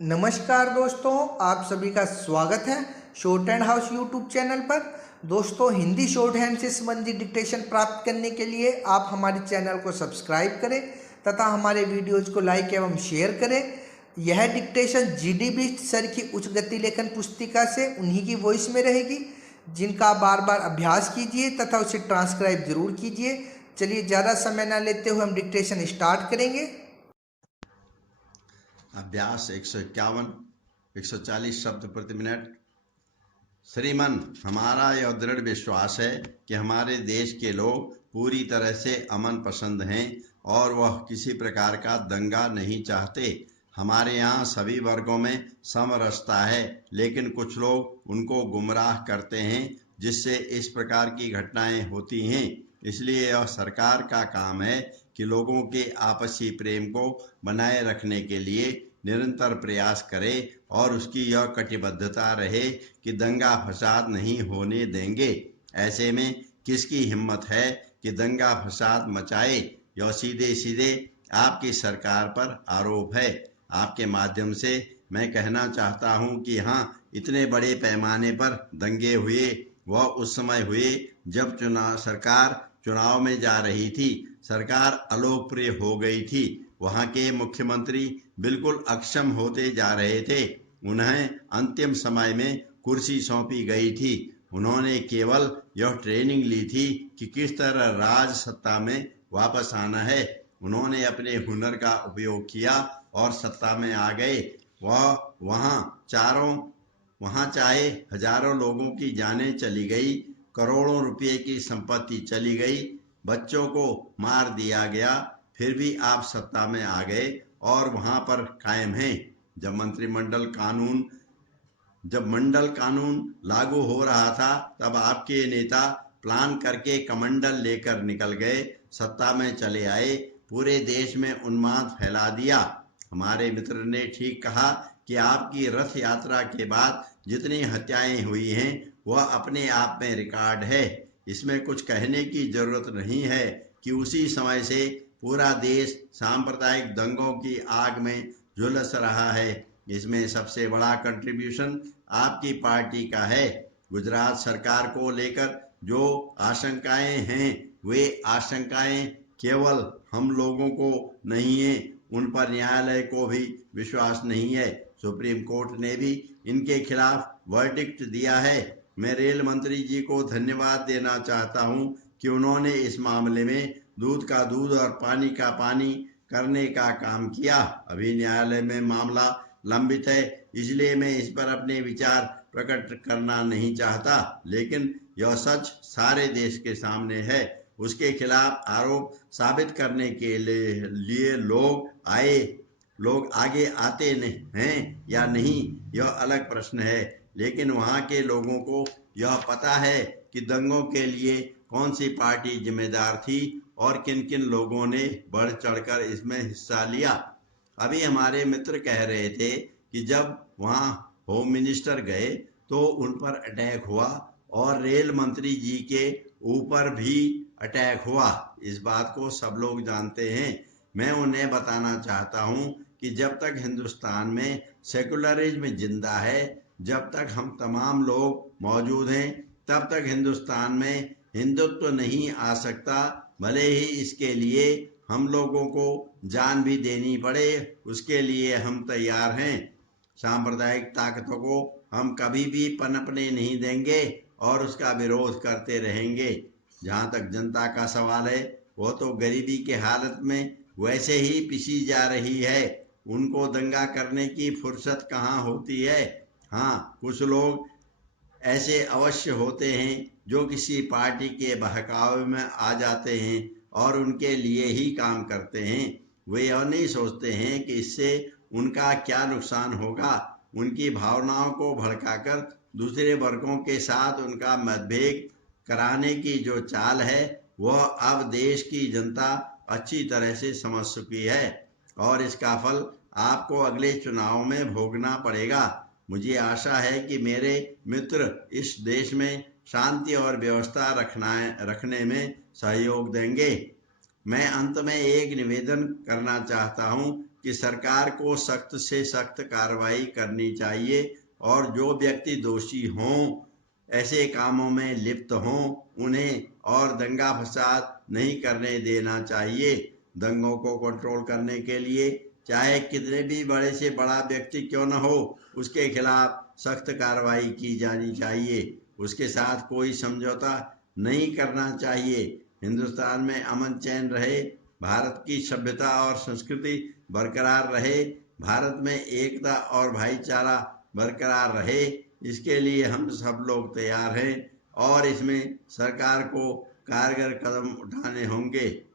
नमस्कार दोस्तों, आप सभी का स्वागत है short hand house YouTube channel पर। दोस्तों, हिंदी शॉर्ट हैंड से संबंधित डिक्टेशन प्राप्त करने के लिए आप हमारे चैनल को सब्सक्राइब करें तथा हमारे वीडियोज को लाइक एवं शेयर करें। यह डिक्टेशन जीडी बिष्ट सर की उच्च गति लेखन पुस्तिका से उन्हीं की वॉइस में रहेगी, जिनका आप बार बार अभ्यास कीजिए तथा उसे ट्रांसक्राइब जरूर कीजिए। चलिए, ज़्यादा समय न लेते हुए हम डिक्टेशन स्टार्ट करेंगे। अभ्यास 151 140 शब्द प्रति मिनट। श्रीमन, हमारा यह दृढ़ विश्वास है कि हमारे देश के लोग पूरी तरह से अमन पसंद हैं और वह किसी प्रकार का दंगा नहीं चाहते। हमारे यहाँ सभी वर्गों में समरसता है, लेकिन कुछ लोग उनको गुमराह करते हैं, जिससे इस प्रकार की घटनाएं होती हैं। इसलिए यह सरकार का काम है कि लोगों के आपसी प्रेम को बनाए रखने के लिए निरंतर प्रयास करे और उसकी यह कटिबद्धता रहे कि दंगा फसाद नहीं होने देंगे। ऐसे में किसकी हिम्मत है कि दंगा फसाद मचाए? यह सीधे सीधे आपकी सरकार पर आरोप है। आपके माध्यम से मैं कहना चाहता हूं कि हाँ, इतने बड़े पैमाने पर दंगे हुए वह उस समय हुए जब सरकार चुनाव में जा रही थी। सरकार अलोकप्रिय हो गई थी। वहां के मुख्यमंत्री बिल्कुल अक्षम होते जा रहे थे। उन्हें अंतिम समय में कुर्सी सौंपी गई थी। उन्होंने केवल यह ट्रेनिंग ली थी कि किस तरह राज सत्ता में वापस आना है। उन्होंने अपने हुनर का उपयोग किया और सत्ता में आ गए। वहां चाहे हजारों लोगों की जानें चली गई, करोड़ों रुपए की संपत्ति चली गई, बच्चों को मार दिया गया, फिर भी आप सत्ता में आ गए और वहां पर कायम हैं। जब मंडल कानून लागू हो रहा था, तब आपके नेता प्लान करके कमंडल लेकर निकल गए, सत्ता में चले आए, पूरे देश में उन्माद फैला दिया। हमारे मित्र ने ठीक कहा कि आपकी रथ यात्रा के बाद जितनी हत्याएं हुई हैं वह अपने आप में रिकॉर्ड है। इसमें कुछ कहने की जरूरत नहीं है कि उसी समय से पूरा देश सांप्रदायिक दंगों की आग में झुलस रहा है। इसमें सबसे बड़ा कंट्रीब्यूशन आपकी पार्टी का है। गुजरात सरकार को लेकर जो आशंकाएं हैं, वे आशंकाएं केवल हम लोगों को नहीं है, उन पर न्यायालय को भी विश्वास नहीं है। सुप्रीम कोर्ट ने भी इनके खिलाफ वर्डिक्ट दिया है। मैं रेल मंत्री जी को धन्यवाद देना चाहता हूं कि उन्होंने इस मामले में दूध का दूध और पानी का पानी करने का काम किया। अभी न्यायालय में मामला लंबित है, इसलिए मैं इस पर अपने विचार प्रकट करना नहीं चाहता, लेकिन यह सच सारे देश के सामने है। उसके खिलाफ आरोप साबित करने के लिए लोग आगे आते हैं या नहीं, यह अलग प्रश्न है, लेकिन वहां के लोगों को यह पता है कि दंगों के लिए कौन सी पार्टी जिम्मेदार थी और किन किन लोगों ने बढ़ चढ़कर इसमें हिस्सा लिया। अभी हमारे मित्र कह रहे थे कि जब वहां होम मिनिस्टर गए तो उन पर अटैक हुआ और रेल मंत्री जी के ऊपर भी अटैक हुआ। इस बात को सब लोग जानते हैं। मैं उन्हें बताना चाहता हूं कि जब तक हिंदुस्तान में सेकुलरिज्म जिंदा है, जब तक हम तमाम लोग मौजूद हैं, तब तक हिंदुस्तान में हिंदुत्व नहीं आ सकता। भले ही इसके लिए हम लोगों को जान भी देनी पड़े, उसके लिए हम तैयार हैं। सांप्रदायिक ताकतों को हम कभी भी पनपने नहीं देंगे और उसका विरोध करते रहेंगे। जहां तक जनता का सवाल है, वो तो गरीबी के हालत में वैसे ही पिसी जा रही है। उनको दंगा करने की फुर्सत कहाँ होती है। हाँ, कुछ लोग ऐसे अवश्य होते हैं जो किसी पार्टी के बहकावे में आ जाते हैं और उनके लिए ही काम करते हैं। वे यह नहीं सोचते हैं कि इससे उनका क्या नुकसान होगा। उनकी भावनाओं को भड़काकर दूसरे वर्गों के साथ उनका मतभेद कराने की जो चाल है, वह अब देश की जनता अच्छी तरह से समझ चुकी है और इसका फल आपको अगले चुनाव में भोगना पड़ेगा। मुझे आशा है कि मेरे मित्र इस देश में शांति और व्यवस्था रखने में सहयोग देंगे। मैं अंत में एक निवेदन करना चाहता हूं कि कि सरकार को सख्त से सख्त कार्रवाई करनी चाहिए और जो व्यक्ति दोषी हों, ऐसे कामों में लिप्त हों, उन्हें और दंगा फसाद नहीं करने देना चाहिए। दंगों को कंट्रोल करने के लिए चाहे कितने भी बड़े से बड़ा व्यक्ति क्यों न हो, उसके खिलाफ सख्त कार्रवाई की जानी चाहिए। उसके साथ कोई समझौता नहीं करना चाहिए। हिंदुस्तान में अमन चैन रहे, भारत की सभ्यता और संस्कृति बरकरार रहे, भारत में एकता और भाईचारा बरकरार रहे, इसके लिए हम सब लोग तैयार हैं और इसमें सरकार को कारगर कदम उठाने होंगे।